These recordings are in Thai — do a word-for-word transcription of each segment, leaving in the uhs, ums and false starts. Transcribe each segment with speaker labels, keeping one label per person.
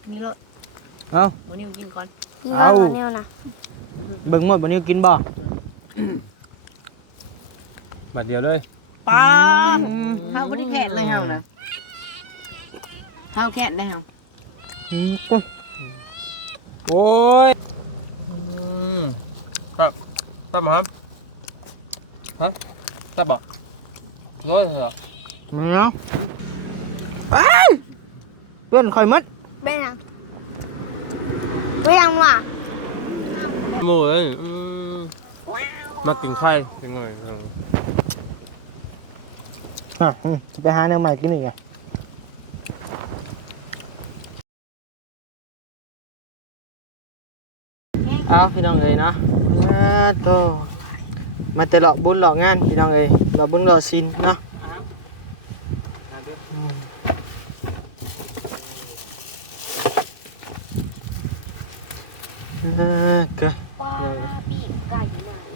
Speaker 1: นี่รถ
Speaker 2: เอา
Speaker 1: วันนี้กินก่อน
Speaker 3: เอาแนวนะ
Speaker 2: เบิ่งหมดบ่นิ้วกินบ่
Speaker 4: บาทเดียวเลย
Speaker 1: ป้าเฮาบ่ได้แค่เลยเฮานะเฮาแค่ได้เฮา
Speaker 2: อืมกุ้ย
Speaker 4: โอ้ยครับตับมาครับฮะตับบ่ร้อยเหรอ
Speaker 2: แมวอ้ายเพื่อนข่อยมัด
Speaker 3: เป็นยังเป็นยังวะ
Speaker 4: หมูเลยอืมมากินไข่กินหน่อย
Speaker 2: อ่ะอืมไปหาแนวใหม่กินอีกไงเอาพี่น้องเอ้ยเนาะมาโตมาแต่หลอกบุญหลอกงานพี่น้องเอ้ยหลอกบุญหลอกศีลเนาะอืมเออเกะ
Speaker 3: ป้าปีกไก่หน่อย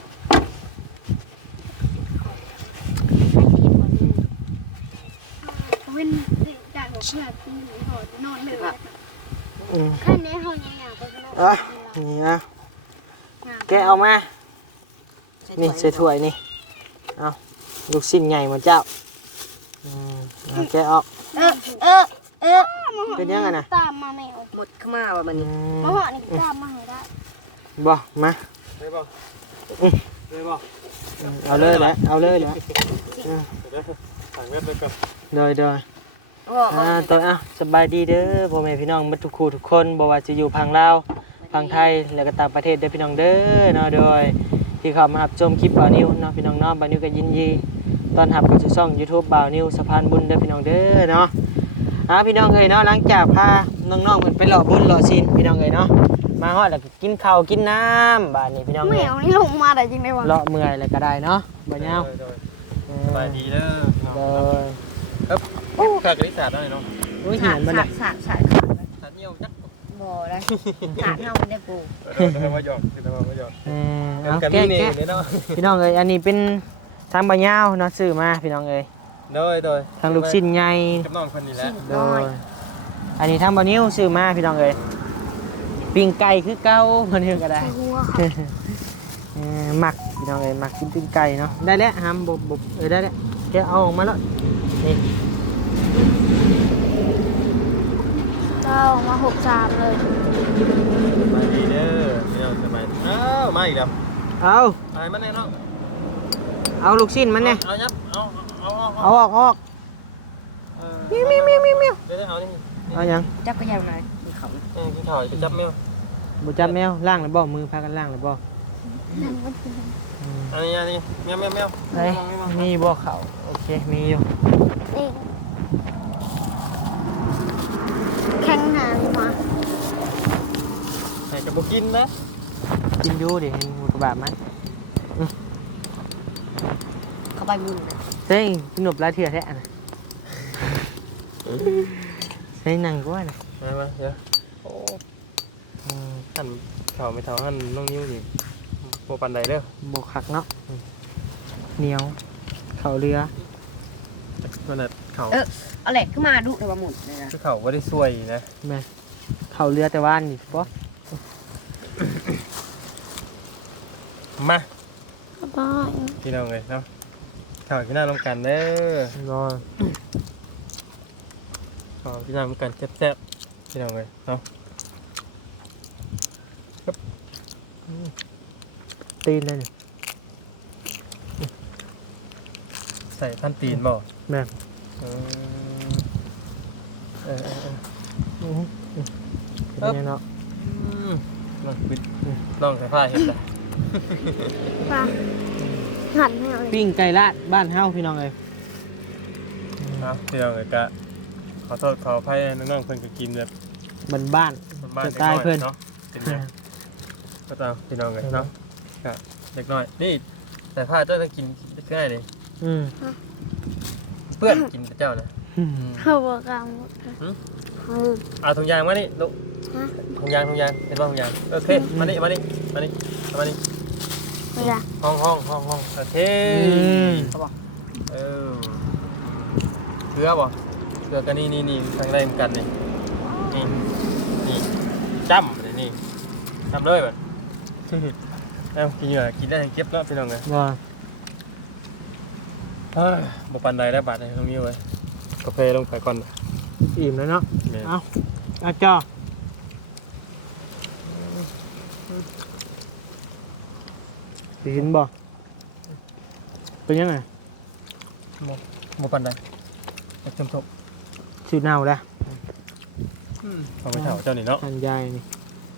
Speaker 3: เว้นจากหัวเพื่อนที่หัวนอนเลย
Speaker 2: อืม
Speaker 3: ขั้นนี้เขาเนี่ยอยากไปนอน
Speaker 2: อ่ะนี่นะแกะเอามา นี่ใส่ถ้วยนี่ เอาลูกชิ้นใหญ่มาเจ้าอืมเอาแกะออก
Speaker 3: เออเออเออ
Speaker 2: เป็นยังไงนะ
Speaker 3: ตามมาไม่เอา
Speaker 1: หมดเข้ามาว่ามัน
Speaker 2: อื
Speaker 1: นี่
Speaker 2: ม
Speaker 3: มาห่อนี่ตามมาให้ได้
Speaker 2: บ่มา
Speaker 4: ได้ป่ะได้ป่ะ
Speaker 2: อืมเอาเลยแหละเอาเลยแหละ
Speaker 4: สั่งเว็บไปกับ
Speaker 2: เดยเดย
Speaker 1: โอ้
Speaker 2: อ่าตัวอ่ะสบายดีเด้อพ่อแม่พี่น้องหมดทุกคู่ทุกคนบ่ว่าจะอยู่พังลาวพังไทยแล้วก็ต่างประเทศเด้อพี่น้องเด้อเนาะโดยที่เข้ามารับชมคลิปบ่าวนิวเนาะพี่น้องเนาะบ่าวนิวก็ยินดีต้อนรับเข้าสู่ช่อง YouTube บ่าวนิวสะพานบุญเด้อพี่น้องเด้อเนาะอ่าพี่น้องเอ้ยเนาะหลังจากพาน้องๆเพิ่นไปหล่อบุญหล่อศีลพี่น้องเอ้ยเนาะมาฮอดแล้วก็กินข้าวกินน้ำบาดนี้พี่น้อง
Speaker 3: ไม่
Speaker 2: เอ้ย
Speaker 3: เอานี่ลงมาได้จริงได้วะ
Speaker 2: เลาะเมื่อยแล้วก็ได้เนาะบ่ยาว
Speaker 4: สบายดีเด้อ
Speaker 2: เดย
Speaker 4: ครับขากระดิษาได้เนาะ
Speaker 2: อุ้ย
Speaker 1: ขา
Speaker 2: เห็
Speaker 1: ด
Speaker 2: นบ่
Speaker 1: ขา
Speaker 2: น่ะ
Speaker 1: ดขาดขาดขาด
Speaker 4: ขาเหี่ยวจัก
Speaker 1: บ่ได้ขาดเฮามันได้ปู
Speaker 4: เดี๋ยวมาหยอกเดี๋ยวมาหยอก
Speaker 2: เออเอา
Speaker 4: กัน
Speaker 2: แกะ
Speaker 4: นี่
Speaker 2: แกะ
Speaker 4: นี่เนาะ
Speaker 2: พี่น้องเอ้ยอันนี้เป็นทางบะยาวเนาะซื้อมาพี่น้องเอ้ย
Speaker 4: โดยโดย
Speaker 2: ทางลูกชิ้นใหญ่
Speaker 4: กับน้องคนนี้แหละ
Speaker 2: โดยอันนี้ทางบะนิ้วซื้อมาพี่น้องเอ้ยปิ้งไก่คือเก่าบ่นี้ก็ได้
Speaker 3: หัว
Speaker 2: เออหมักพี่น้องเอ้ยหมักกินปิ้งไก่เนาะได้แล้วหามบบบบเออได้แล้วแกเอาออกมาแล้วนี่
Speaker 3: เรามาหกสามเลย
Speaker 4: สบายดีเด้อพี่น้องสบายอ้าวมาอีกแล้ว
Speaker 2: เอา
Speaker 4: ไปมาแน่เนาะ
Speaker 2: เอาลูกชิ้นมันเนี่ย
Speaker 4: เอายับเอาเอาเอา
Speaker 2: เอาออกเอาออกมิวมิวมิวมิวมิว
Speaker 4: เดี๋ยวเอานี่
Speaker 2: เอาหยัง
Speaker 1: จับก็ยังไงมีเขา
Speaker 4: เออกินข้าวไปจับแมว
Speaker 2: บ่จับแมวล้างหรือบ่มือพากันล้างหรือบ่
Speaker 4: อันนี้อันนี้แมวแมวแมว
Speaker 2: เฮ้ยมีบ่เขาโอเคมีอยู่
Speaker 3: นี่แข่งหางมา
Speaker 4: ใส่กระบอกกินนะ
Speaker 2: กินอยู่ดิเห็นหมูกระบะไหม
Speaker 1: เข้าไปมึง
Speaker 2: เฮ้ยกินหนบลายเถื่อแท้นะเฮ้ยนั่งก็ว่านะ
Speaker 4: มามาเดี๋ยวโอ้หั่นข้าวไม่เท่าหั่นน้องนิ้วดิโปปันใดเด้อ
Speaker 2: โบคักเนาะเหนียวเข่าเรือ
Speaker 4: มันน่ะข้าว
Speaker 1: เออเอาแหลกขึ้นมาดุแต่ว่าหมดเลยนะ
Speaker 4: คือข้าวบ่ได้สวยนะ
Speaker 2: แม่เข่าเรือแต่ว่านนี่ปะ
Speaker 4: มา
Speaker 3: บ้า
Speaker 4: พี่น้องเลยเนาะข้าวพี่น้าต้องกันเด้อ
Speaker 2: รอ
Speaker 4: ข้าวพี่น้าต้องกันแซ่บๆพี่น้องเลยเนาะ
Speaker 2: ตีนเลยนี่
Speaker 4: ใส่พันตีนบ่
Speaker 2: แม่
Speaker 4: เออเออเออเออ
Speaker 2: อื้อหือเป็นยังเนาะ
Speaker 4: อืมลองปิดลองใส่ผ้าเห็นจ้ะ
Speaker 3: ป้าหันให้เอา
Speaker 2: ปิ้งไก่ลาดบ้านเฮาพี่น้องเลย
Speaker 4: เอาพี่น้องเลยกะขอโทษขออภัยน้องๆเพิ่นก็กินแบบ
Speaker 2: บ้านบ้าน
Speaker 4: บ้าน
Speaker 2: ส
Speaker 4: ๆ
Speaker 2: ไตล์เพิ่น
Speaker 4: เนาะเป็นไงก็ตามพี่น้องเลยเนาะกะเด็กน้อยนี่แต่ผ้าเจ้าต้องกินง่ายเลย
Speaker 2: อืม
Speaker 4: เพื่อนกินกับเจ้านะ
Speaker 3: เขาบอกกันเออ
Speaker 4: เอาถุงยางมานี่ลูก
Speaker 3: ฮะ
Speaker 4: ถุงยางถุงยางเห็นป่ะถุงยางโอเคมานี่มานี่มานี่มานี่
Speaker 3: ไม่ได้
Speaker 4: ห้องห้องห้องห้องโอเค
Speaker 2: อืม
Speaker 4: เออเกลือบ่เกลือกันนี่นี่นี่ทางใดเหมือนกันนี่นี่จ้ำเลยนี่จ้ำเลยแบบเอ้ากินเหยื่อกินได้ทั้งเก็บแล้วพี่น้องเลย
Speaker 2: ว่า
Speaker 4: เฮ้ยบ่ปันใดได้บาทในตรงนี้เว้ยกาแฟลงไปก่อน
Speaker 2: อิ่มแล้วเนาะ
Speaker 4: แม่
Speaker 2: เอาเอาจ้าสิเห็นบ่เป็นยังไง
Speaker 4: บ่ปันใดเอาจมทบ
Speaker 2: ชื่อเน่าแล้ว
Speaker 4: เอาไปเถาเจ้านี่เนาะ
Speaker 2: อันใหญ่นี่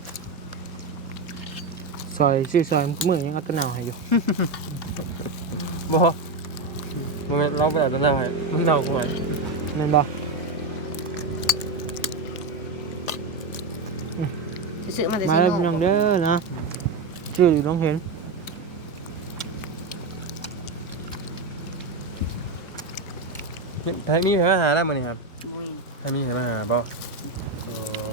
Speaker 2: ซอยชื่อซอยมือยังเอาแตะเน่าให้อยู่
Speaker 4: บ่บ่แม่นเราไปเอาตัวเน่าให้มันเน่ากูไว้
Speaker 2: นั่นบ่
Speaker 1: ซื้อมาแต่
Speaker 2: มา
Speaker 1: ซี
Speaker 2: แล้ว
Speaker 1: โน่
Speaker 2: พี่น้องเด้อนะชื่ออยู่น้องเห็น
Speaker 4: นี่ไทยมีแผลมาหาแล้วมื้อนี้ครับไทยมีแผลมาหาบ่โอ้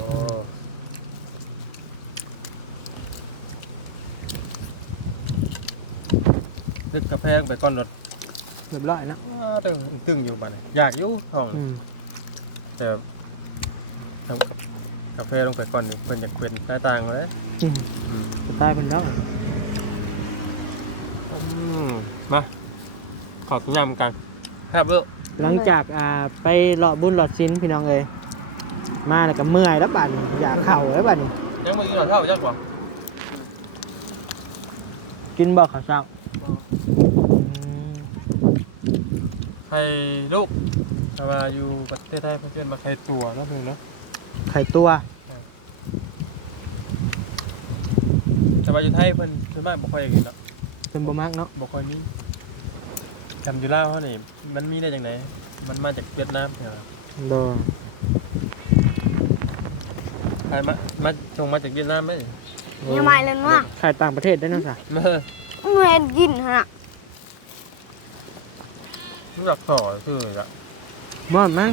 Speaker 4: ลึกกาแฟลงไปก่อนรถ
Speaker 2: เรียบร้อยนะ
Speaker 4: อ้าวตึงตึงอยู่บัดนี้อยากอยู่ท้อง
Speaker 2: อืม
Speaker 4: แต่ทำกับกาแฟลงไปก่อนนี่เพิ่นอยากเป็นหน้าต่างเลย
Speaker 2: อืม
Speaker 4: อืม
Speaker 2: จะตายเป็นแล้ว
Speaker 4: อืมมาขอกินยำกันครับลูก
Speaker 2: หลังจากอ่าไปหลอดบุญหลอดชิ้นพี่น้องเอ้ยมาแล้วก็เมื่อยแล้วบัดนี้อยากเข่าแล้วบัดนี้
Speaker 4: ยังไม่กินหรอเท่าจักบ่
Speaker 2: กินบ่ข้าวเช้าอืม
Speaker 4: ไข่ลูกแต่ว่าอยู่ประเทศไทยเพื่อนมาไข่ตัวเนาะเพิ่นเนาะ
Speaker 2: ไข่ตัว
Speaker 4: แต่ว่าอยู่ไทยเพิ่นส่วนมากบ่ค่อยอยากกินเนาะ
Speaker 2: เป็นบ่มักเนาะ
Speaker 4: บ่ค่อยมีจำอยู่ลาวเขานี่มันมีได้จังไดมันมาจากเวียดนามเหรอ
Speaker 2: โดน
Speaker 4: ใครมามาส่งมาจากเวียดนามไหม
Speaker 3: ยังไม่เลยว่ะ
Speaker 2: ไข่ต่างประเทศได้เนาะจ้ะ
Speaker 4: เออ
Speaker 3: เมื่อกินฮะ
Speaker 4: รู้จักต่อคือละ
Speaker 2: บ่มั้ง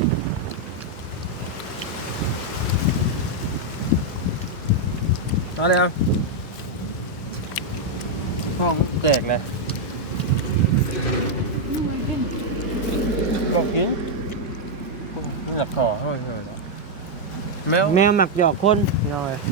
Speaker 4: เอาเลยครับห้องแตกเลยบอกกินรู้จักต่อเฮ้ยเลยละแมว
Speaker 2: แมวหมักหยอกคนพี่น้องเอ้ย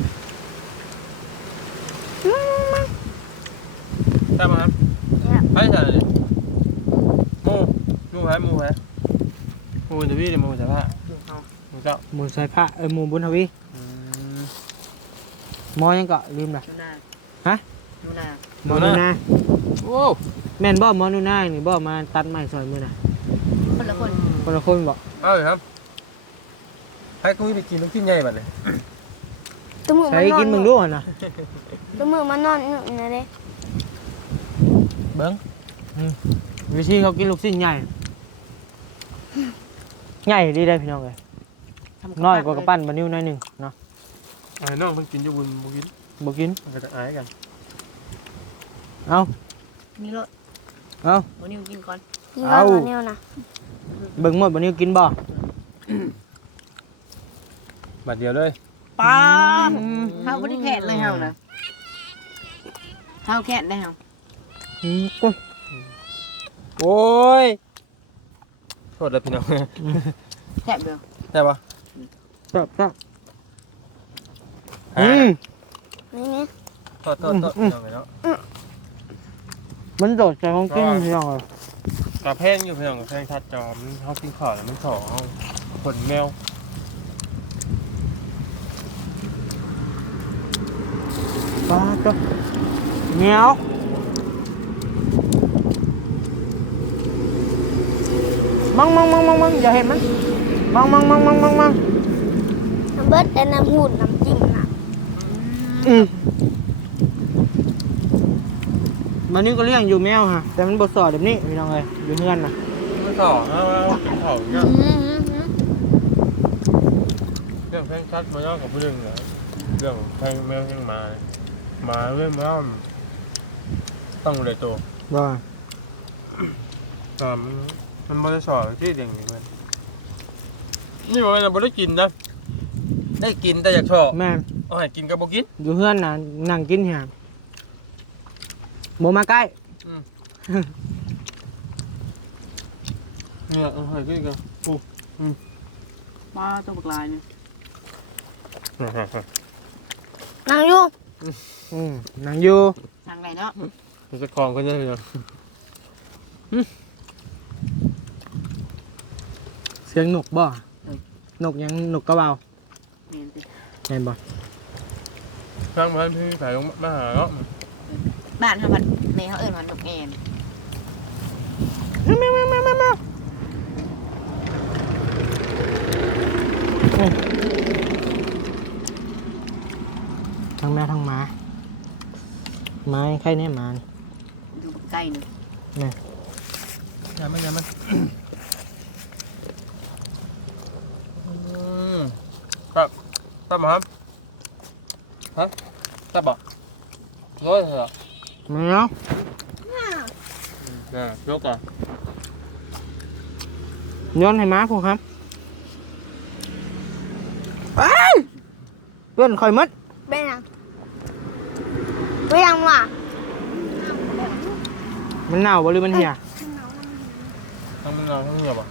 Speaker 4: ใช่ไหมครับไปใช่เลยหมูหมูแพ้หมูแพ้หมูจะพี่หรือหมูจะผ้าหมูเจ้า
Speaker 2: หมูใส่ผ้าเอ้ยหมูบุญทวี
Speaker 4: อืม
Speaker 2: หมอยังก็ลืมล่ะ
Speaker 1: นูนา
Speaker 2: ฮะ
Speaker 1: นูนา
Speaker 2: หมอนูนา
Speaker 4: โอ้
Speaker 2: แม่นบ่หมอนูนานี่บ่มาตัดไม้ซอยมือน่ะ
Speaker 1: คนละคน
Speaker 2: คนละคนบ่
Speaker 4: เอาเลยครับให้กุ้ยไปกินลูกชิ้นใหญ่บัดเลย
Speaker 3: ตัวมือ
Speaker 2: ใส่
Speaker 3: มันนอน
Speaker 2: กินมึงรู้หั่นน่ะ
Speaker 3: ตัวมือมันนอนอยู่นะเด้
Speaker 2: เบิ่งอืมวิธีเขากินลูกชิ้นใหญ่ใหญ่ดีได้พี่น้องเอ้ย
Speaker 1: ทำ
Speaker 2: น้อยกว่ากระปั้นบะนิ้วหน้อยหนึงเนาะ
Speaker 4: ไอ้น้องเพิ่งกินอยู่บุญบุกิน
Speaker 2: บ่กิน
Speaker 4: มันก็จะอายกัน
Speaker 2: เอา
Speaker 1: นี่รถ
Speaker 2: เอา
Speaker 1: วันนี้กินก่อน
Speaker 3: กินบ้านเนี่ยนะ
Speaker 2: เบิ่งหมดบะนิ้วกินบ่
Speaker 4: บัดเดียวเลย
Speaker 1: ป้าเฮาบ่ได้แค่เลยเฮานะเฮาแค่ได้เฮา
Speaker 2: อืมกุ้ย
Speaker 4: โอ้ยโทษเลยพี่น้อง
Speaker 1: แค่เดียว
Speaker 4: ได้ปะ
Speaker 2: ครับครับอืม
Speaker 3: นี่นี่
Speaker 4: โทษโทษโทษพี่น้องเลยเนาะ
Speaker 2: มันโดดใจของกินพี่น้องเอ้ย
Speaker 4: กระเพงอยู่พี่น้องกระเพงทัดจอมเขากินข้าวแล้วมันสอเขาขนแมว
Speaker 2: ปลาตัวเหนียวมังมังมังมังมังอย่าเห็นมันมังมังมังมังมังมัง
Speaker 3: น้ำเบิดแต่น้ำหุ่นน้ำจิ้มนะ
Speaker 2: อืมมันนี่ก็เลี้ยงอยู่แมวฮะแต่มันบดสอดแบบนี้พี่น้องเอ้ยอยู่เฮือนน่ะ
Speaker 4: มันสอเขากินข้าวเนี่ย
Speaker 3: อืมอืมอืม
Speaker 4: เรื่องเพลงชัดมาย่อกับผู้หนึ่งเหรอเรื่องเพลงแมวยังมามาเรื่องว่าต้องเลยตัว
Speaker 2: บ่
Speaker 4: อ่ามันมันบริสอที่เด่งนี่มันนี่บอกว่าเราไม่ได้กินนะได้กินแต่อยากชอบ
Speaker 2: แม่น
Speaker 4: เอาให้กินก็บ่กิน
Speaker 2: อยู่เฮือนน่ะนั่งกินเหี่ยบ่มาใกล้
Speaker 4: เนี่ยเอาให้กินกันโอ้
Speaker 1: ป้าตัวบักลายนี่
Speaker 3: นั่งอยู่
Speaker 2: อืมนั่งอยู่
Speaker 1: ทางไหนเนาะ
Speaker 4: มันจะคลองคนเยอะเลย
Speaker 2: เสียงนกบ่นกยังนกกระเบา
Speaker 1: แม่นสิ
Speaker 2: แม่นบ่
Speaker 4: ฟังมาพี่สายลงมาหาเนาะ
Speaker 1: บ้านเฮามันในเฮาเอิ้นว่านกแอ่น
Speaker 2: แม่แม่แม่แม่แม่ทั้งแม่ทั้งหมาหมาใครแน่หมานี่
Speaker 1: อยู่ใกล้นึง
Speaker 4: อย่ามันอย่ามันครับครับครับฮะครับบอกร้อยเหรอ
Speaker 2: แมว
Speaker 4: เนี่ยยกอ่ะ
Speaker 2: ย้อนให้หมาผมครับเอ้ยเพื่อนคอยมัด
Speaker 3: เป็นยังไปยังล่ะ
Speaker 2: มันเน่าบ่หรือมันเหี่ย
Speaker 4: ทั้งมันเราทั้งเงียบอ่ะ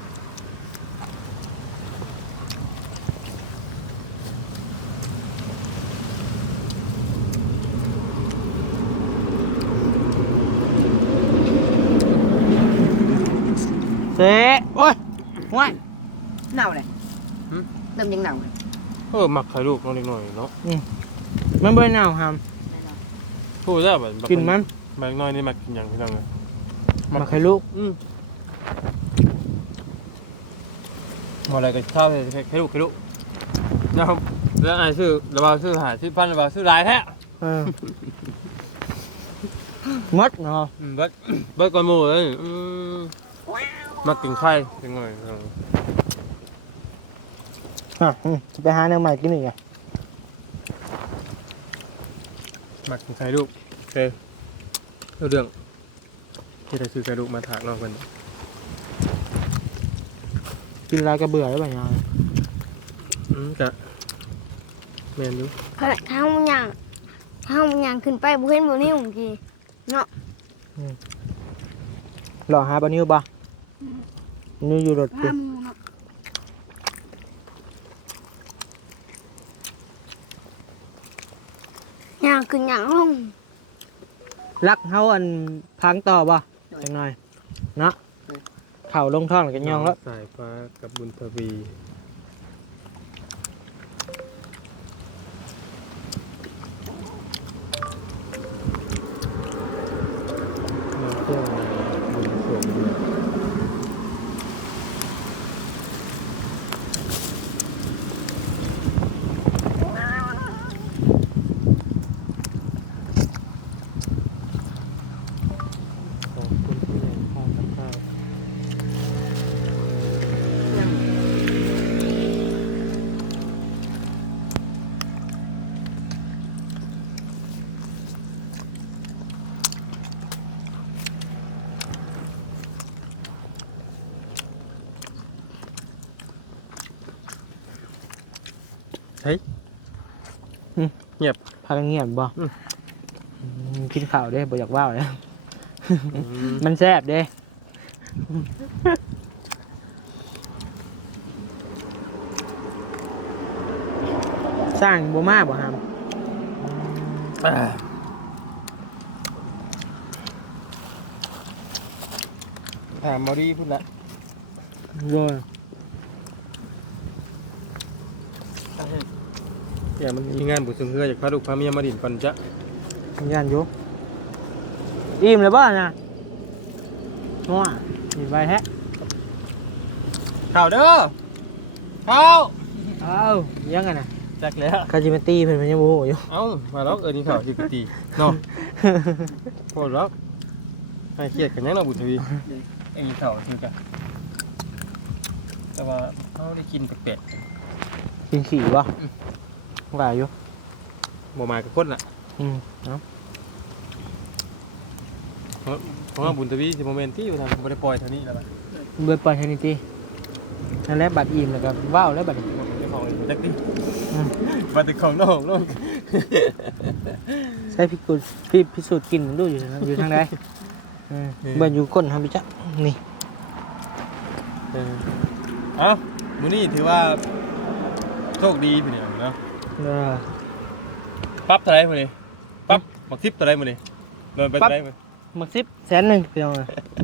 Speaker 2: เซ่โอ้ยห่วย
Speaker 1: เน่าเลยเริ่มยังเน่าเลย
Speaker 4: เออหมักไข่ลูกน้องเล็กหน่อยเนาะ
Speaker 2: มันบ่เน่าครับ
Speaker 4: พูดได้แบบ
Speaker 2: กินมัน
Speaker 4: แบงน้อยนี่มากินอย่างพี่น้องเลย
Speaker 2: มาไข่ลูก
Speaker 4: อืมอะไรก็ชอบเลยไข่ลูกไข่ลูกนะครับแล้วไอ้ชื่อระบาชื่อหาชื่อพันระบาชื่อลายแท้
Speaker 2: เออมัดเนาะ
Speaker 4: อืมเบิดเบิดก้อนหมูเลยอืมมากินไข่จังหน่อย
Speaker 2: อ่ะอืมจะไปหาแนวใหม่กินอีกไง
Speaker 4: มากินไข่ลูกโอเคเอาเรื่องที่ได้ซื้อไข่ลูกมาถากนอกกัน
Speaker 2: กินอะไรก็เบื่อแล้วแบบนี้
Speaker 4: อืมกะแมนอยู่
Speaker 3: ขนาดข้าวมันยังข้าวมันยังขึ้นไปบุเห็นบุนี่ผมกี่เนาะ
Speaker 2: หล่อหาปลานิ้วบ่นิ้วอยู่รถกู
Speaker 3: ยังขึ้นยังลง
Speaker 2: รักเฮาอันพังต่อบ่จังหน่อยเนาะเข่าลงท้องแล้วกันยองแล้ว
Speaker 4: สายฟ้ากับบุญทวีมาเที่ยวบุญสมเนี่ยขอบคุณที่ให้ข้าวกับข้าว เฮ้ยเงียบ
Speaker 2: พากันเงียบบ่
Speaker 4: อืม
Speaker 2: อืมกินข้าวเด้บ่อยากว่าวเลย มันแซ่บเด้สร้างบ่มาบ่ฮาม
Speaker 4: ถามมารีพูดละ
Speaker 2: โดย
Speaker 4: อย่ามันมีงานบุญสมเพื่อจากพระลูกพระเมียมาดินปันจะ
Speaker 2: งานอยู่อิ่มเลยบ่น่ะนัวมีใบแท้
Speaker 4: ข่าวเด้อข่าว
Speaker 2: เอ้ายังไงน่ะ
Speaker 4: จักแล้ว
Speaker 2: คาจิมาตี้เพิ่นมันยังบ่ฮู้อยู่
Speaker 4: เอ้ามาล็อกเออนี่ข่าวสิกตีเนาะโคตรล็อกให้เครียดกันยังเนาะบุญทวีไอ้ข่าวคือกันแต่ว่าเขาได้กินแปลก
Speaker 2: กินขี่บ่ว่าอยู่
Speaker 4: ๆบ่มากับคนน่ะ
Speaker 2: อืมเนาะ
Speaker 4: เพราะเพราะว่าบุญทวีสิโมเมนต์ที่อยู่ทางบ่ได้ปล่อยเท่านี้แล้วล่ะ
Speaker 2: เบิดปล่อยให้นี่ตินั่นแหละบัดอิ่มแล้วก็ว้าวแล้วบัดนี้
Speaker 4: บ่เป็นเจ้าของเองจักดิ
Speaker 2: อืม
Speaker 4: มาตึกของน้องน้อง
Speaker 2: ใช้พิสูจน์พิพิสูจน์กินมันดูอยู่ทางอยู่ทางใดอืมเบิ่อยู่ก้นทำพิจักนี่
Speaker 4: เออเอ้ามื้อนี้ถือว่าโชคดีพี่เนี่ยเนาะ
Speaker 2: เออ
Speaker 4: ปั๊บเท่าไหร่มื้อนี้ปั๊บหมักทิพย์เท่าไหร่มื้อนี้โดนไปเท่าไหร่มื้อ
Speaker 2: หมักซิบแสนหนึ่งพี่น้องเลย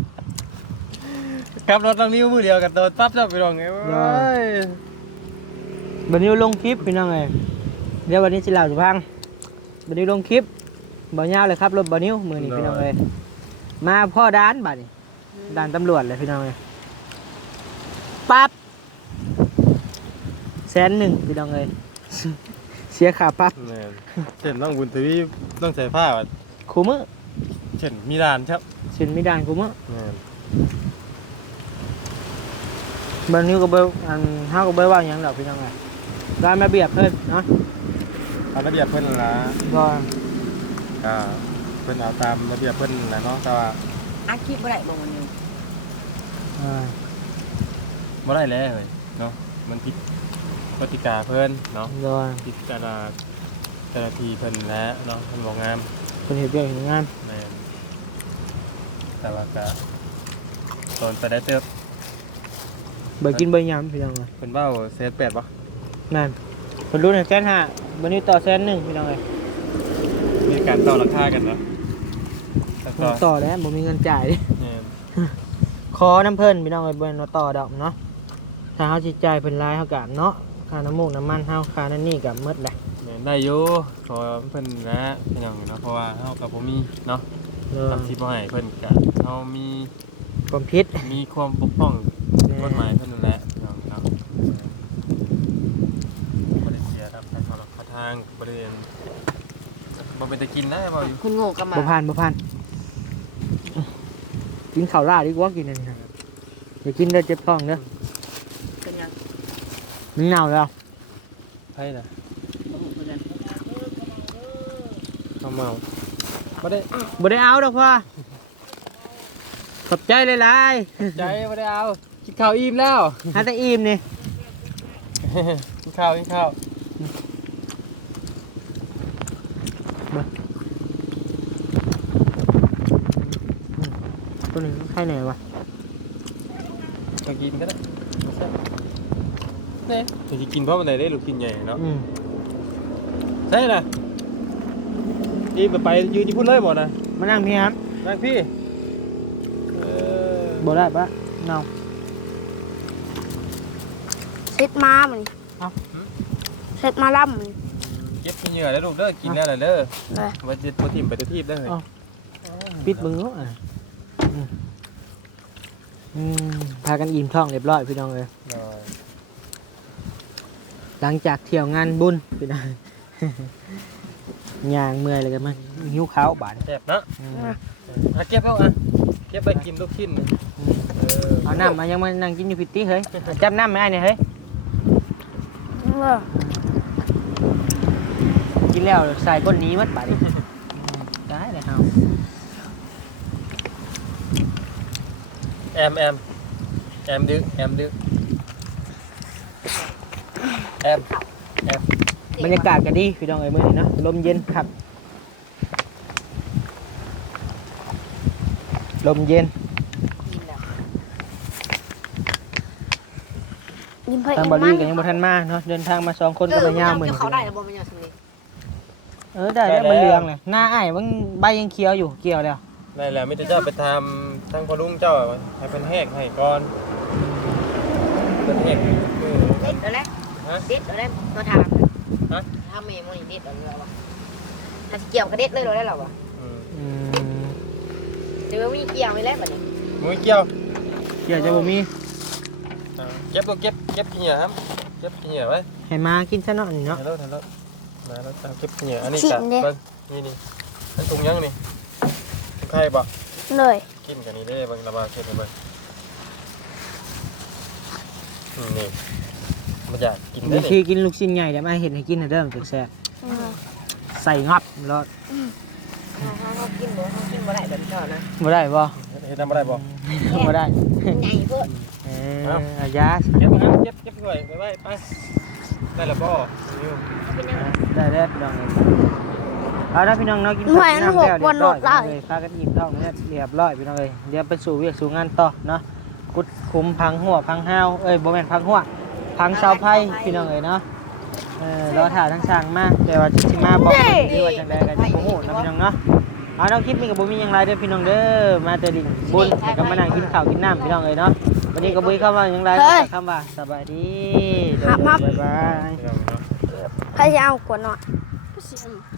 Speaker 4: ครับรถต้องนิ้วมือเดียวกันโดนปั๊บจับไปลองไงเว้ย
Speaker 2: วันนี้ลงคลิปพี่น้องเลยเดี๋ยววันนี้สิเล่าสุพังวันนี้ลงคลิปบ่ยาวเลยครับรถบ่นิ้วมือนี่พี่น้องเลยมาพ่อด้านบัดนี้ด่านตำรวจเลยพี่น้องเลยปั๊บแสนหนึ่งพี่น้องเลย เสียขาปั๊บ
Speaker 4: แม่นเช่นน้องบุญทวีต้องใส่ผ้าว่ะ
Speaker 2: คูมือ
Speaker 4: เช่นมีด่านครับ
Speaker 2: สินมีด่านคูมือ
Speaker 4: แม่น
Speaker 2: บ่นิ้วก็เบิ่อันเฮาก็บ่ว่าหยังดอกพี่น้องเลยร้านมาเบียบเพิ่นเนาะ
Speaker 4: ตามระเบียบเพิ่นนั่นล่ะ
Speaker 2: ก็
Speaker 4: ก็เพิ่นเอาตามระเบียบเพิ่นแหละเนาะแต่ว่า
Speaker 1: อาชีพบ่ได้บ่มันอยู่
Speaker 2: เออ
Speaker 4: บ่ได้แล้วเฮ้ยเนาะมันผิดกติกาเพิ่นเนาะ
Speaker 2: ก็
Speaker 4: ผิดกติกาเจ้าหน้าที่เพิ่นแหล้วเนาะเพิ่นบ่งาม
Speaker 2: เพิ่นเฮ็ดเวียกเฮ็ดงาน
Speaker 4: แม่นแต่ว่าก็ตอนไปได้เติบ
Speaker 2: บ่กินบ่ยำพี่น้องเลย
Speaker 4: เพิ่นเว้าเซตแปดบ่
Speaker 2: นั่นเพิ่นรู้ในแสนห้าบ่นิ้วต่อแสนหนึ่งพี่น้องเลย
Speaker 4: มีการต่อราคากันเนาะแล้วก็
Speaker 2: ต่อแล้วบ่มีเงินจ่ายดิ
Speaker 4: แม่น
Speaker 2: ขอน้ำเพิ่นพี่น้องเอ้ยบ่แม่นว่าต่อดอกเนาะถ้าเฮาสิจ่ายเพิ่นหลายเฮาก็เนาะค่าน้ำมูกน้ำมันเฮาค่านั่นนี่ก็หมดแหละ
Speaker 4: แม่นได้อยู่เพราะว่าเพิ่นนะพี่น้องเนาะเพราะว่าเฮาก็บ่มีเนาะ
Speaker 2: เออ
Speaker 4: ทำที่บ่ให้เพิ่นก็เฮามี
Speaker 2: ความผิด
Speaker 4: มีความปกป้องกฎหมายเพิ่นนั่นแหละพี่น้องเนาะบ่ได้เสียครับทางเขาทางบ่ได้บ่เป็นตะกินนะบ่อยู่
Speaker 1: คุณโง่ก็มา
Speaker 2: บ่ผ่านบ่ผ่านกินข้าวราดดีกว่ากินอันนี้นะอย่ากินเด้อเจ็บท้องเด้อ
Speaker 1: เป็นยัง
Speaker 2: มันเน่าแล้ว
Speaker 4: ไผน่ะ
Speaker 1: บ่ฮู้คือกัน
Speaker 4: ข้าวเมาบ่ได้
Speaker 2: บ่ได้เอาดอกพ่อขอบใจหลาย
Speaker 4: ใจบ่ได้เอากินข้าวอิ่มแล้ว
Speaker 2: ๆหาแต่อิ่มนี่
Speaker 4: กินข้าวกินข้าว
Speaker 2: ตัวนี้ใครไหนวะ
Speaker 4: จะกินก็ได้เนี่ยจะกินเพราะมันไหนได้ลูกกินใหญ่เนาะ
Speaker 2: อืม
Speaker 4: ใช่น่ะนี่ไปไปยืนที่พุ่นเลยบ่นะ
Speaker 2: มานั่งพี่ครับ
Speaker 4: นั่งพี่เออ
Speaker 2: บ่ได้ปะเน่า
Speaker 3: เซ็ตมามัน
Speaker 2: เอ้า
Speaker 3: เซ็ตมาล่ำมัน
Speaker 4: เก็บขี้เหงื่อแล้วลูกเด้อกินแล้วล่ะเด้อ
Speaker 3: เลย
Speaker 4: ว่าจะโปรตีนไปตัวทีบได้เลย
Speaker 2: ปิดเบึงเนาะอ่ะอืมอืมพากันอิ่มท้องเรียบร้อยพี่น้องเลย หลังจากเที่ยวงานบุญพี่น้อง ย่างเมื่อยเลยกันมาหิวข้าวบาด
Speaker 4: แซ่บเนาะ
Speaker 2: อืม
Speaker 4: อ่ะเก็บแล้วอ่ะเก็บไปกินลูกชิ้นเออ
Speaker 2: เอาน้ำมายังมานั่งกินอยู่พิตตี้เฮ้ยจับน้ำไม่ได้เนี่ยเฮ้ย
Speaker 3: เออ
Speaker 2: กินแล้วใส่ก้นหนี้มัดบาดดิได้เลยเฮา
Speaker 4: แอมแอมแอมดื้อแอมดื้อแอมแอม
Speaker 2: บรรยากาศก็ดีพี่น้องเอ้ยมื้อนี้เนาะลมเย็นครับลมเย็น
Speaker 3: ยิ้มเพื่อน
Speaker 2: ทางบอดี้ก็ยังบ่ทันมาเนาะเดินทางมาสองคนก็ไปย่างมื้อ
Speaker 1: เอ
Speaker 2: นี้
Speaker 1: อเขาได้แล้วบ่มันยังซั่นนี่
Speaker 2: เออได้แล้วมันเหลืองเลยหน้าอ้ายมันใบยังเขียวอยู่เกี่ยวแล้ว
Speaker 4: นั่นแหละมิตรเจ้าไปทำทั้งพอลุงเจ้าให้เป็นแหกให้ก่อนเป็นแหกเออ
Speaker 1: เด็ดแล้วแหละ
Speaker 4: ฮะ
Speaker 1: เด็ดแล้วแหละตัวถาม
Speaker 4: ฮะ
Speaker 1: ถ้าแม่มื้อนี้เด็ดเอาแล้ววะถ้าสิเกี่ยวก็เด็ดเลยแล้วแล้ววะ
Speaker 4: อืม
Speaker 2: อืม
Speaker 1: เดี๋ยวมีเกี่ยวไม่แล้วบัดนี้
Speaker 4: มือเกี่ยว
Speaker 2: เกี่ยวจะบ่มี
Speaker 4: อ่าเก็บตัวเก็บเก็บขี้เหงื่อครับเก็บขี้เหงื่อไว้
Speaker 2: ให้มากินซะเนาะนี่เนาะ
Speaker 4: ถ่ายรถถ่ายรถมาแล้วเอาเก็บขี้เหงื่ออันนี้จ้ะเบิ่งนี่นี่อันถุงยังนี่ถุงไข่บ่
Speaker 3: เลย
Speaker 4: กินกันนี่ได้เบิ่งระบาดเช็ดให้เบิ่งอืมนี่มันอยากกินได้
Speaker 2: บางที
Speaker 4: นี่
Speaker 2: กินลูกชิ้นใหญ่เดี๋ยวมาเห็นให้กินให้เด้อมันจะแซ่บ
Speaker 3: เออ
Speaker 2: ใส่งับแล้ว
Speaker 1: ถ้าเขากินบ่เขากินบ่ได้แบบนี้นะ
Speaker 2: บ่ได้บ่
Speaker 4: เฮ็ดทำอะไรบ่
Speaker 2: บ่ได้
Speaker 1: ใหญ่เพิ่น
Speaker 2: เออเอายา
Speaker 4: เก็บมาครับเก็บเก็บด้วยไปไว้ไปได้แล้วบ่อยู่
Speaker 2: ได้แล้วพี่น้องเอาละพี่น้องเนาะกิน
Speaker 3: หน่วย
Speaker 2: ข้าว
Speaker 3: นั้น
Speaker 2: น้ำ
Speaker 3: หก
Speaker 2: แล้ว
Speaker 3: วันโหลด
Speaker 2: เรียบร้อย
Speaker 3: ได้
Speaker 2: เลยพากันอิ่มท้องแล้วเรียบร้อยพี่น้องเอ้ยเดี๋ยวไปสู่เวียกสู่งานต่อเนาะกุดคุมพังหัวพังห้าวเอ้ยบ่แม่นพังหัวพังเสาไผ่พี่น้องเอ้ยเนาะเออรอถ่าทั้งสั่งมาแต่ว่าสิมาบอกหรือว่าจังไดก็ยังบ่ฮู้นะพี่น้องเนาะเอาน้องคลิปนี้ก็บ่มีหยังหลายเด้อพี่น้องเด้อมาแต่ดินบุญแล้วก็มานั่งกินข้าวกินน้ำพี่น้องเอ้ยเนาะวันนี้ก็บ่มีคำว่าหยังหลายแต่คำว่าสบายดีเด้อบ๊ายบาย
Speaker 3: ใครจะเอากวดหน่อย
Speaker 1: ก็สิ